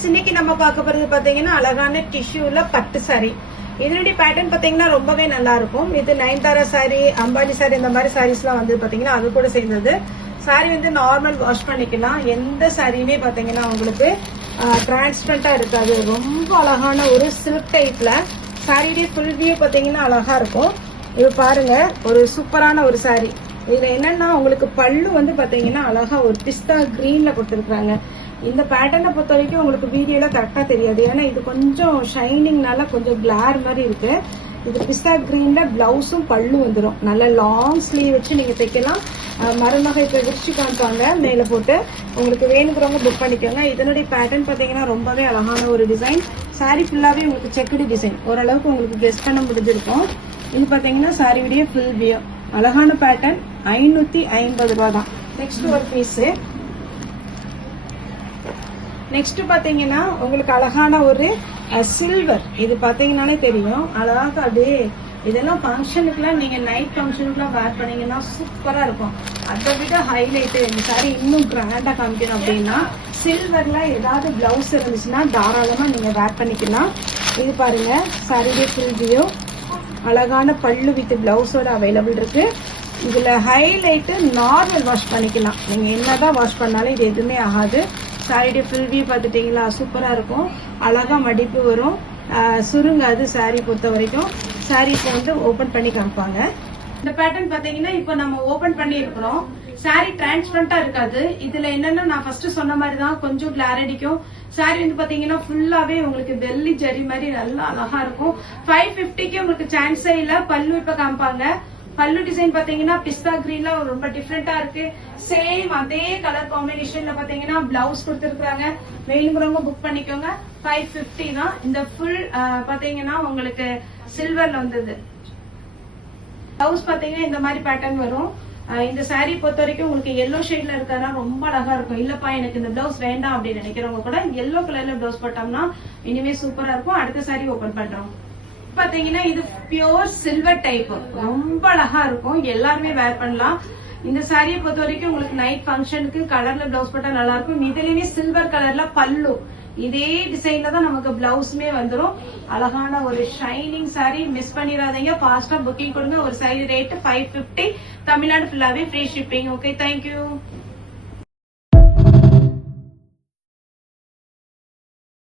Friends, இன்னைக்கு நம்ம பார்க்க போறது பாத்தீங்கன்னா அழகான டிஷ்யூல பட்டு சாரி. இதனுடைய பேட்டர்ன் பாத்தீங்கன்னா ரொம்பவே நல்லா இருக்கும். இது நயன்தாரா சாரி, அம்பானி சாரி, இந்த மாதிரி சாரீஸ் எல்லாம் வந்து பாத்தீங்கன்னா அது கூட சேர்ந்தது. சாரி வந்து நார்மல் வாஷ் பண்ணிக்கலாம். எந்த சாரியுமே பாத்தீங்கன்னா உங்களுக்கு டிரான்ஸ்பரண்டா இருக்காது. ரொம்ப அழகான ஒரு சில்க் டைப்ல சாரியுடைய ஃபுல் வியூ பாத்தீங்கன்னா அழகா இருக்கும். இது பாருங்க, ஒரு சூப்பரான ஒரு சாரி. இதுல என்னன்னா உங்களுக்கு பல்லு வந்து பாத்தீங்கன்னா அழகா ஒரு பிஸ்தா கிரீன்ல கொடுத்துருக்காங்க. இந்த பேட்டர்னை பொறுத்த வரைக்கும் உங்களுக்கு வீடியோல கரெக்டா தெரியாது, ஏன்னா இது கொஞ்சம் ஷைனிங்னால கொஞ்சம் கிளார் மாதிரி இருக்கு. இது பிஸ்தா கிரீன்ல பிளவுஸும் பல்லும் வந்துடும். நல்ல லாங் ஸ்லீவ் வச்சு நீங்க தைக்கலாம். மருமகை இப்ப விரிச்சு காமிப்பாங்க மேல போட்டு. உங்களுக்கு வேணுங்கிறவங்க புக் பண்ணிக்கோங்க. இதனுடைய பேட்டர்ன் பாத்தீங்கன்னா ரொம்பவே அழகான ஒரு டிசைன். சாரி ஃபுல்லாவே உங்களுக்கு செக்குடு டிசைன். ஓரளவுக்கு உங்களுக்கு கெஸ் பண்ண முடிஞ்சிருக்கும். இது பாத்தீங்கன்னா சாரியுடைய ஃபுல் வியூ. அழகான பேட்டர்ன். 550 ரூபா தான். நெக்ஸ்ட் ஒரு பீஸ். நெக்ஸ்ட் பாத்தீங்கன்னா உங்களுக்கு அழகான ஒரு சில்வர். இது பாத்தீங்கன்னாலே தெரியும் அழகா. அப்படியே இதெல்லாம் ஃபங்க்ஷனுக்குலாம் நீங்க நைட் ஃபங்க்ஷனுக்குலாம் வேர் பண்ணீங்கன்னா சூப்பரா இருக்கும். அதை விட ஹைலைட் இந்த சாரி இன்னும் கிராண்டா காமிக்கணும் அப்படின்னா சில்வர்ல ஏதாவது பிளவுஸ் இருந்துச்சுன்னா தாராளமா நீங்க வேர் பண்ணிக்கலாம். இது பாருங்க, சாரியுடைய ஃபுல் வியூ. அழகான பல்லு வித் பிளவுஸோட அவைலபிள் இருக்கு. இதுல ஹைலைட் நார்மல் வாஷ் பண்ணிக்கலாம். நீங்க என்னதான் வாஷ் பண்ணாலும் இது எதுவுமே ஆகாது. சாரியுடைய ஃபுல் வியூ பார்த்துட்டீங்களா, சூப்பரா இருக்கும். அழகா மடிப்பு வரும், சுருங்காது சாரி பொறுத்த வரைக்கும். சாரி இப்போ வந்து ஓபன் பண்ணி காமிப்பாங்க. இந்த பேட்டர்ன் பாத்தீங்கன்னா இப்போ நம்ம ஓபன் பண்ணி இருக்கிறோம். சாரி டிரான்ஸ்பரண்டா இருக்காது. இதுல என்னன்னா நான் ஃபர்ஸ்ட் சொன்ன மாதிரி தான் கொஞ்சம் கிளார் அடிக்கும். சாரி வந்து பாத்தீங்கன்னா ஃபுல்லாவே உங்களுக்கு வெள்ளி ஜரி மாதிரி நல்லா அழகா இருக்கும். 550க்கு உங்களுக்கு சான்ஸே இல்ல. பல்லு இப்ப காமிப்பாங்க. பல்லு டிசைன் பாத்தீங்கன்னா பிஸ்தா கிரீன்ல ரொம்ப டிஃப்ரெண்டா இருக்கு. சேம் அதே கலர் காம்பினேஷன்ல பாத்தீங்கன்னா பிளவுஸ் கொடுத்துருக்காங்க. வேணுங்கிறவங்க புக் பண்ணிக்கோங்க. 550 தான். இந்த ஃபுல் பாத்தீங்கன்னா உங்களுக்கு சில்வர்ல வந்தது. பிளவுஸ் பாத்தீங்கன்னா இந்த மாதிரி பேட்டர்ன் வரும். இந்த சாரி பொறுத்த வரைக்கும் உங்களுக்கு எல்லோ ஷேட்ல இருக்கா ரொம்ப அழகா இருக்கும். இல்லப்பா எனக்கு இந்த பிளவுஸ் வேண்டாம் அப்படின்னு நினைக்கிறவங்க கூட எல்லோ கலர்ல பிளவுஸ் போட்டோம்னா இனிமே சூப்பரா இருக்கும். அடுத்த சாரி ஓபன் பண்றோம். பாத்தீங்கன்னா இது பியூர் சில்வர் டைப். ரொம்ப அழகா இருக்கும். எல்லாருமே வேர் பண்ணலாம். இந்த சாரியை பொறுத்த வரைக்கும் உங்களுக்கு நைட் ஃபங்க்ஷனுக்கு கலர்ல பிளவுஸ் போட்டா நல்லா இருக்கும். இதுலயுமே சில்வர் கலர்ல பல்லு இதே டிசைன்ல தான் நமக்கு பிளவுஸுமே வந்துடும். அழகான ஒரு ஷைனிங் சாரி. மிஸ் பண்ணிடாதீங்க. ஃபாஸ்டா புக்கிங் கொடுங்க. ஒரு சாரி ரேட் 550. தமிழ்நாடு ஃபுல்லாவே ஃப்ரீ ஷிப்பிங். Okay, thank you.